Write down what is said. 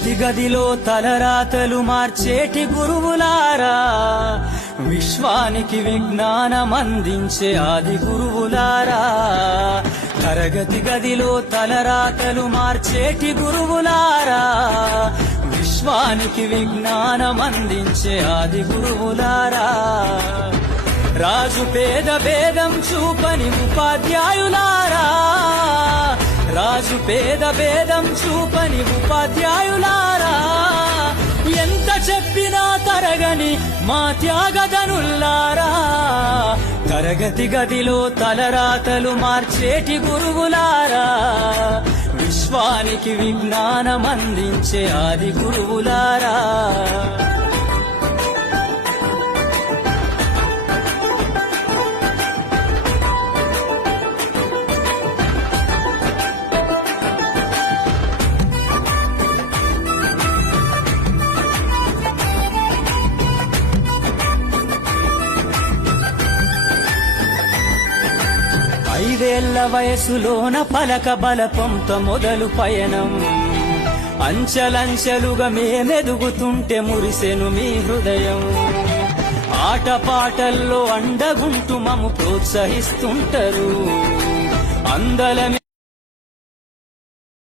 తరగతి గదిలో తలరాతలు మార్చేటి గురువులారా, విశ్వానికి విజ్ఞానం అందించే ఆది గురువులారా. తరగతి గదిలో తలరాతలు మార్చేటి గురువులారా, విశ్వానికి విజ్ఞానం అందించే ఆది గురువులారా. రాజు పేద భేదం చూపని ఉపాధ్యాయులారా, రాజు పేద భేదం చూపని ఉపాధ్యాయులారా. ఎంత చెప్పినా తరగని మా త్యాగదనుల్లారా, తరగతి గదిలో తలరాతలు మార్చేటి గురువులారా, విశ్వానికి విజ్ఞానం అందించే ఆది గురువులారా. ఐదేళ్ల వయసులోన పలక బలపంతో మొదలు పయనం, అంచెలంచెలుగా మేమెదుగుతుంటే మురిసెను మీ హృదయం. ఆటపాటల్లో అండగుంటూ మమ్ము ప్రోత్సహిస్తుంటారు, అందలమే